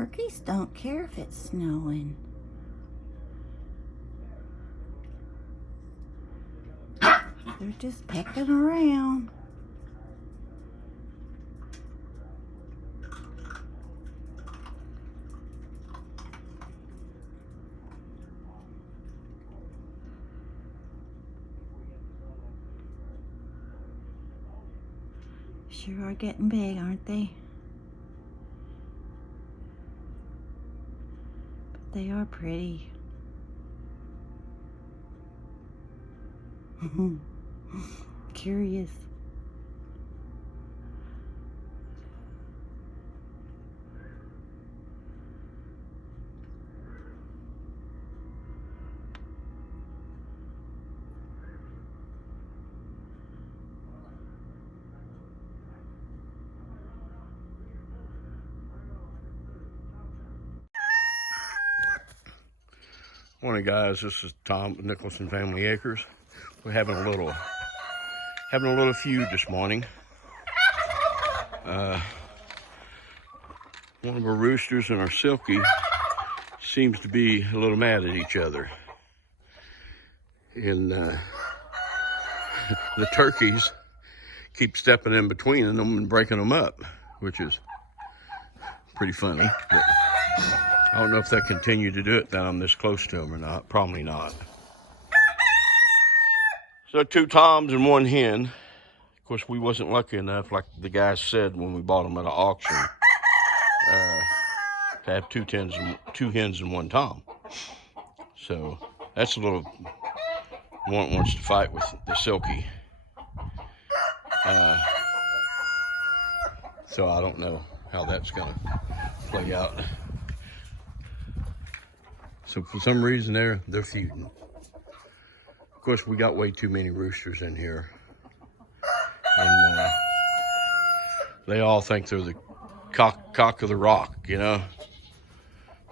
Turkeys don't care if it's snowing. They're just pecking around. Sure are getting big, aren't they? But they are pretty. Curious. Morning, guys. This is Tom with Nicholson Family Acres. We're having a little feud this morning. One of our roosters and our silky seems to be a little mad at each other, and the turkeys keep stepping in between them and breaking them up, which is pretty funny. But I don't know if they'll continue to do it now I'm this close to them or not. Probably not. So 2 toms and 1 hen. Of course, we wasn't lucky enough, like the guy said when we bought them at an auction, to have 2 hens and 1 tom. So that's a little, one wants to fight with the silky. So I don't know how that's gonna play out. So for some reason they're feuding. Of course, we got way too many roosters in here. And they all think they're the cock of the rock, you know?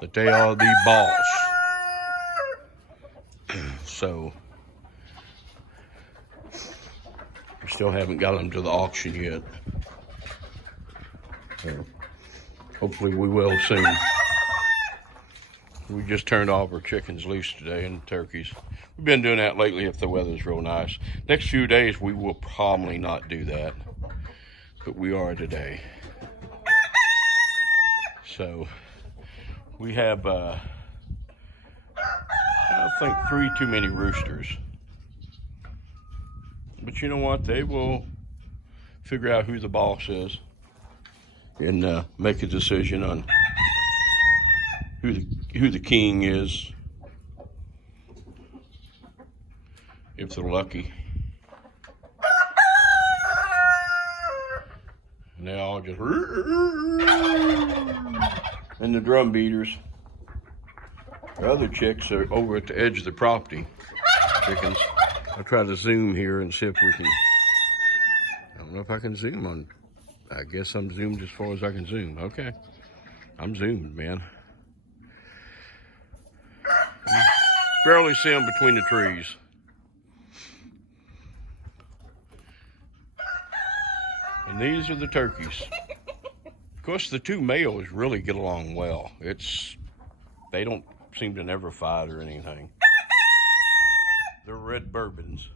That they are the boss. So, we still haven't got them to the auction yet. So, hopefully we will soon. We just turned all of our chickens loose today and turkeys. We've been doing that lately if the weather's real nice. Next few days we will probably not do that, but we are today. So we have, I think 3 too many roosters. But you know what? They will figure out who the boss is and make a decision on who the king is, if they're lucky. And they all just, and the drum beaters. The other chicks are over at the edge of the property, chickens. I'll try to zoom here and see if we can, I don't know if I can zoom on, I guess I'm zoomed as far as I can zoom. Okay, I'm zoomed, man. Barely see them between the trees. And these are the turkeys. Of course, the 2 males really get along well. They don't seem to never fight or anything. They're red bourbons.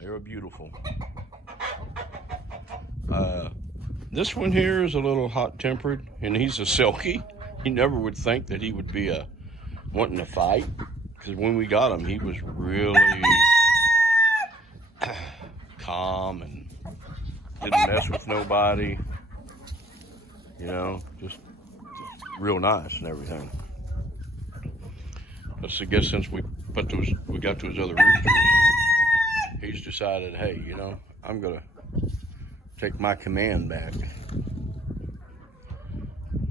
They're beautiful. This one here is a little hot-tempered, and he's a silky. You never would think that he would be wanting to fight, because when we got him, he was really calm and didn't mess with nobody, you know, just real nice and everything. But I guess since we got those other roosters, he's decided, hey, you know, I'm gonna take my command back. So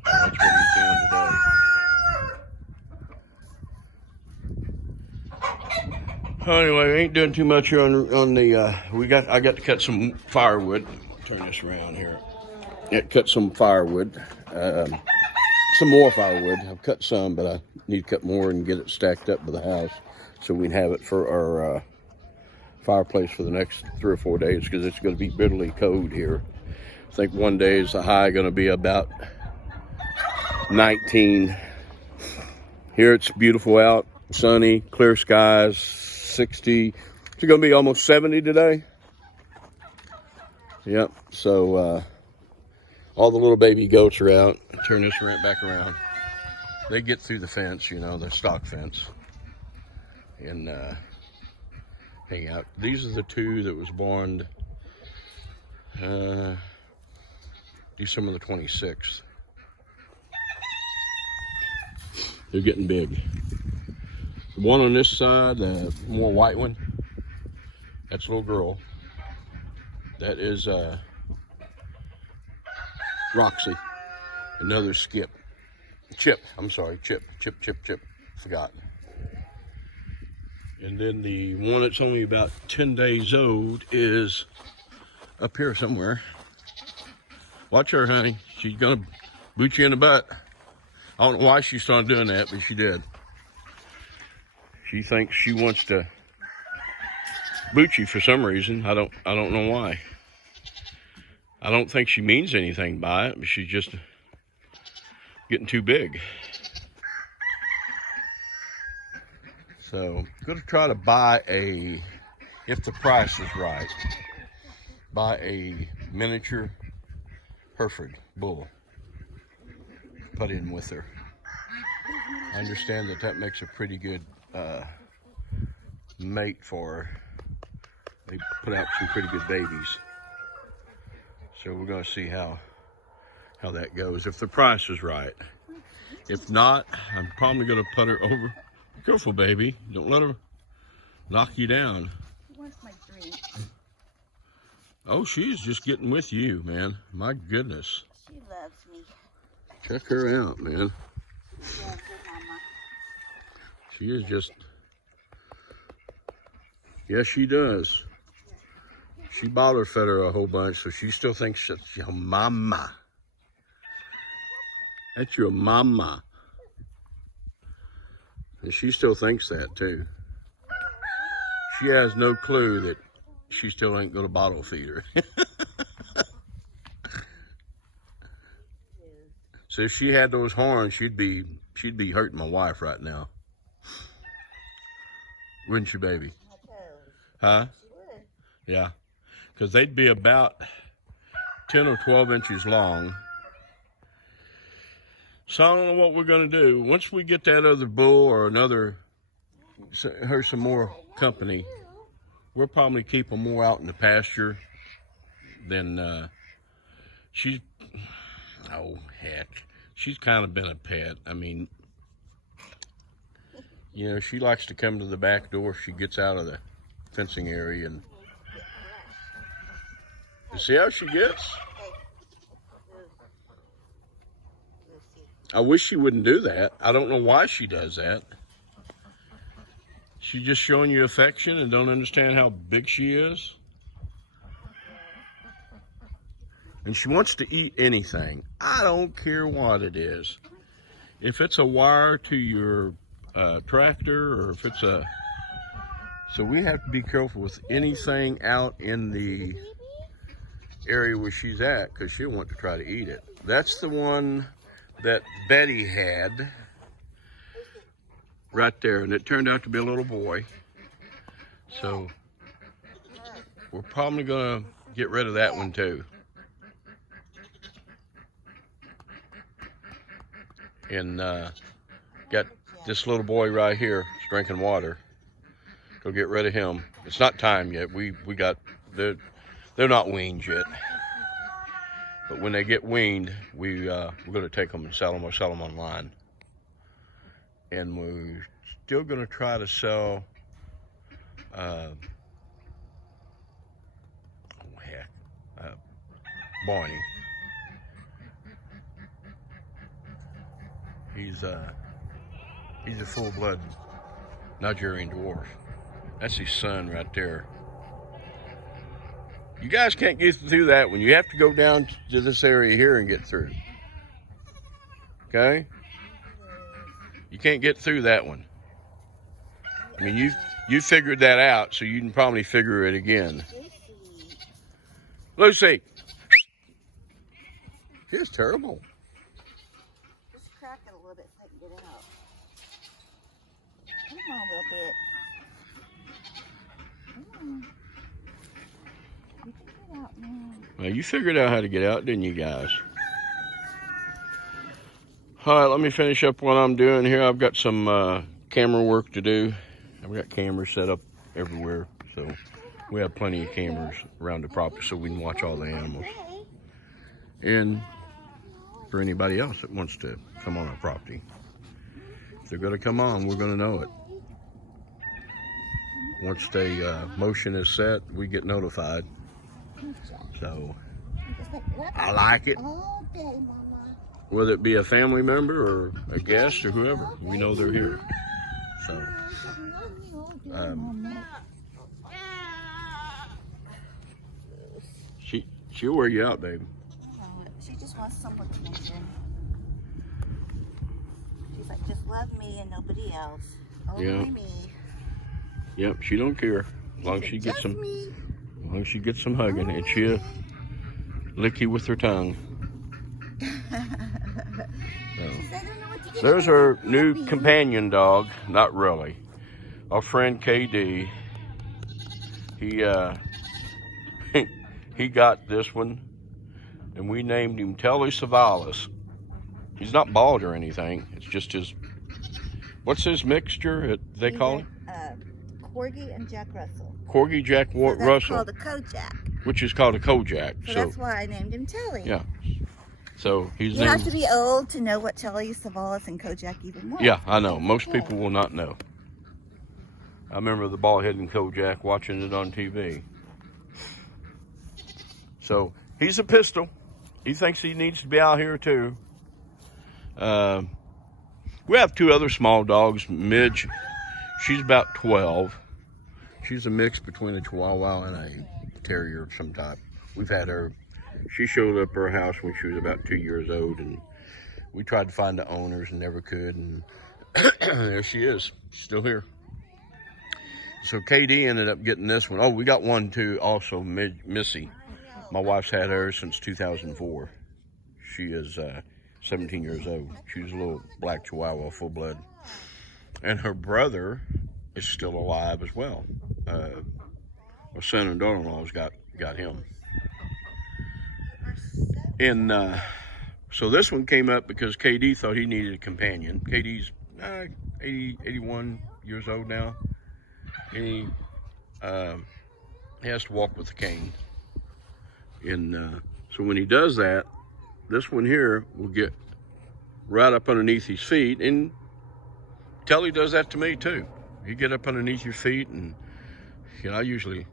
that's what he's doing today. Anyway, we ain't doing too much here on the, I got to cut some firewood. Turn this around here. Yeah, cut some firewood. Some more firewood. I've cut some, but I need to cut more and get it stacked up by the house so we can have it for our fireplace for the next 3 or 4 days, because it's going to be bitterly cold here. I think one day is the high going to be about 19. Here it's beautiful out, sunny, clear skies, 60. It's going to be almost 70 today. Yep, so all the little baby goats are out. Turn this back around. They get through the fence, you know, the stock fence, and hang out. These are the two that was born December the 26th. They're getting big. The one on this side, the more white one, that's a little girl. That is Roxy. Another Chip. I'm sorry, Chip. Forgot. And then the one that's only about 10 days old is up here somewhere. Watch her, honey. She's gonna boot you in the butt. I don't know why she started doing that, but she did. She thinks she wants to boot you for some reason. I don't know why. I don't think she means anything by it, but she's just getting too big. So I'm gonna try to buy if the price is right, buy a miniature Hereford bull, put in with her. I understand that makes a pretty good mate for her. They put out some pretty good babies. So we're gonna see how that goes, if the price is right. If not, I'm probably gonna put her over. Be careful, baby. Don't let her knock you down. She wants my drink. Oh, she's just getting with you, man. My goodness. She loves me. Check her out, man. She loves her mama. She is just, yes, she does. She bottle fed her a whole bunch, so she still thinks that's your mama. That's your mama. And she still thinks that too. She has no clue that she still ain't gonna bottle feed her. So if she had those horns, she'd be hurting my wife right now. Wouldn't you, baby? Huh? Yeah. Because they'd be about 10 or 12 inches long. So I don't know what we're going to do. Once we get that other bull or her some more company, we'll probably keep them more out in the pasture than oh, heck. She's kind of been a pet. I mean, you know, she likes to come to the back door. She gets out of the fencing area and you see how she gets? I wish she wouldn't do that. I don't know why she does that. She's just showing you affection and don't understand how big she is. And she wants to eat anything. I don't care what it is. If it's a wire to your tractor, or if it's so we have to be careful with anything out in the area where she's at, because she'll want to try to eat it. That's the one that Betty had right there, and it turned out to be a little boy. So we're probably gonna get rid of that one too. And got this little boy right here drinking water. Go get rid of him. It's not time yet. They're not weaned yet. But when they get weaned, we're going to take them and sell them, or sell them online. And we're still going to try to sell, Barney. He's a full-blood Nigerian dwarf. That's his son right there. You guys can't get through that one. You have to go down to this area here and get through. Okay? You can't get through that one. I mean, you figured that out, so you can probably figure it again. Lucy. She's terrible. crack it a little bit so I can get out. Come on a little bit. Come on. You can get out now. Well, you figured out how to get out, didn't you guys? All right, let me finish up what I'm doing here. I've got some camera work to do. I've got cameras set up everywhere, so we have plenty of cameras around the property so we can watch all the animals. And for anybody else that wants to come on our property, if they're going to come on, we're going to know it. Once the motion is set, we get notified. So I like it. Whether it be a family member or a guest or whoever, we know they're here. So she'll wear you out, baby. She just wants someone attention. She's like, just love me and nobody else. Only me. Yep, she don't care. As long as she gets some, as long as she gets some hugging, and she'll lick you with her tongue. So, there's her new companion dog. Not really. Our friend KD. He got this one, and we named him Telly Savalas. He's not bald or anything. It's just his. What's his mixture? They call him Corgi and Jack Russell. Corgi Jack Russell. That's called a Kojak. Which is called a Kojak. So that's why I named him Telly. Yeah. So he's You have to be old to know what Telly Savalas and Kojak even was. Yeah, I know. Most people will not know. I remember the bald-headed Kojak watching it on TV. So he's a pistol. He thinks he needs to be out here too. We have two other small dogs. Midge, she's about 12. She's a mix between a Chihuahua and a Terrier of some type. We've had her. She showed up at our house when she was about 2 years old, and we tried to find the owners and never could. And there she is, still here. So KD ended up getting this one. Oh, we got one too, also Missy. My wife's had her since 2004. She is 17 years old. She's a little black Chihuahua, full blood. And her brother is still alive as well. My son and daughter-in-law's got him. And so this one came up because KD thought he needed a companion. KD's 81 years old now. And he has to walk with a cane. And so when he does that, this one here will get right up underneath his feet. And Telly does that to me too. You get up underneath your feet, and I usually,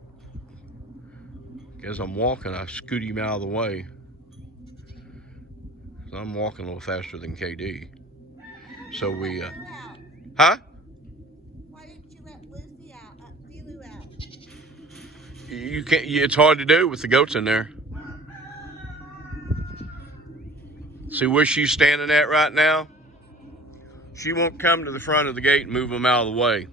as I'm walking, I scoot him out of the way. So I'm walking a little faster than KD. So we, huh? Why didn't you let Lucy out, Lulu out? You can't. It's hard to do with the goats in there. See where she's standing at right now? She won't come to the front of the gate and move them out of the way.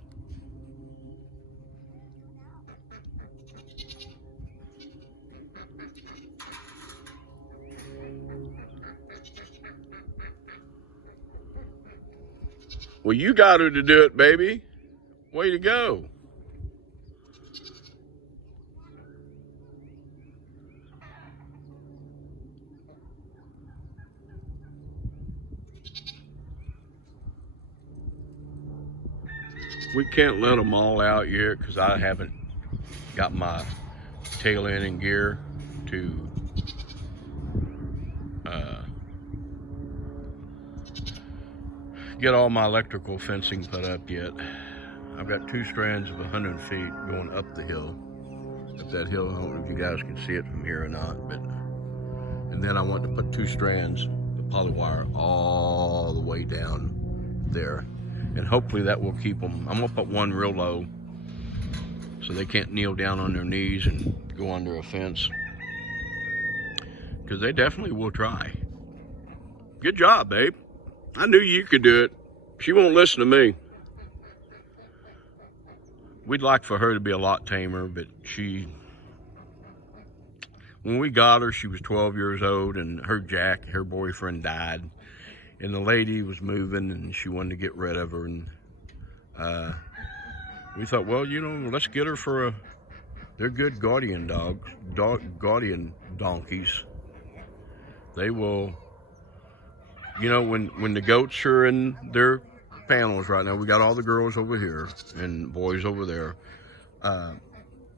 Well, you got her to do it, baby. Way to go. We can't let them all out yet because I haven't got my tail end in gear to get all my electrical fencing put up yet. I've got 2 strands of 100 feet going up the hill. Up that hill, I don't know if you guys can see it from here or not, but and then I want to put 2 strands of polywire all the way down there. And hopefully that will keep them. I'm gonna put one real low so they can't kneel down on their knees and go under a fence, because they definitely will try. Good job, babe. I knew you could do it. She won't listen to me. We'd like for her to be a lot tamer, but when we got her, she was 12 years old, and her boyfriend died. and the lady was moving, and she wanted to get rid of her, and we thought, well, you know, let's get her for they're good guardian dogs, guardian donkeys. They will, you know, when the goats are in their panels right now, we got all the girls over here and boys over there.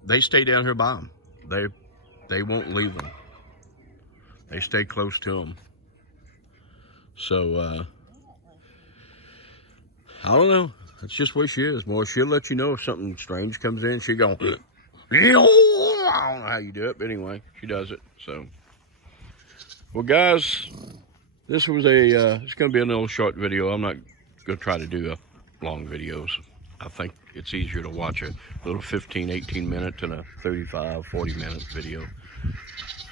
They stay down here by them. They won't leave them. They stay close to them. So I don't know. That's just the way she is. Boy, she'll let you know if something strange comes in. She go, I don't know how you do it, but anyway, she does it. So, well, guys, this was it's going to be a little short video. I'm not going to try to do long videos. I think it's easier to watch a little 15, 18 minute than a 35, 40 minute video.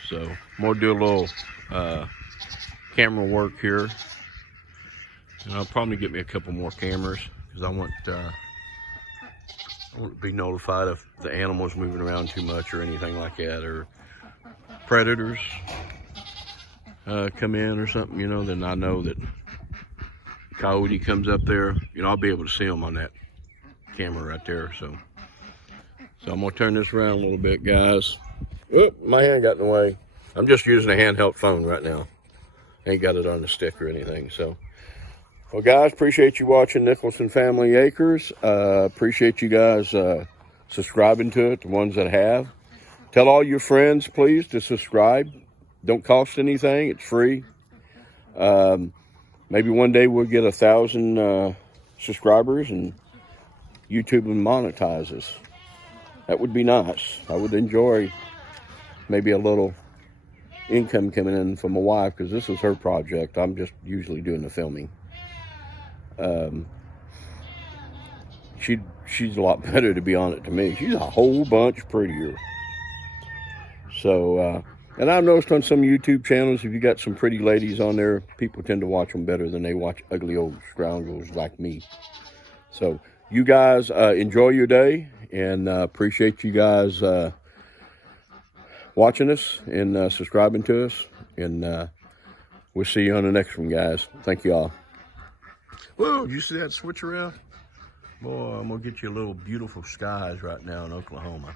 So, I'm going to do a little camera work here. And I'll probably get me a couple more cameras because I want to be notified if the animal's moving around too much or anything like that, or predators come in or something, you know, then I know that coyote comes up there, you know, I'll be able to see them on that camera right there. So I'm gonna turn this around a little bit, guys. Oop, my hand got in the way. I'm just using a handheld phone right now. Ain't got it on the stick or anything. So, well, guys, appreciate you watching Nicholson Family Acres. Appreciate you guys subscribing to it, the ones that have. Tell all your friends, please, to subscribe. Don't cost anything. It's free. Maybe one day we'll get 1,000 subscribers and YouTube will monetize us. That would be nice. I would enjoy maybe a little income coming in from my wife, because this is her project. I'm just usually doing the filming. She's a lot better, to be honest, to me. She's a whole bunch prettier. So, and I've noticed on some YouTube channels, if you got some pretty ladies on there, people tend to watch them better than they watch ugly old scoundrels like me. So, you guys enjoy your day, and appreciate you guys watching us and subscribing to us. And we'll see you on the next one, guys. Thank you all. Whoa, did you see that switch around? Boy, I'm going to get you a little beautiful skies right now in Oklahoma.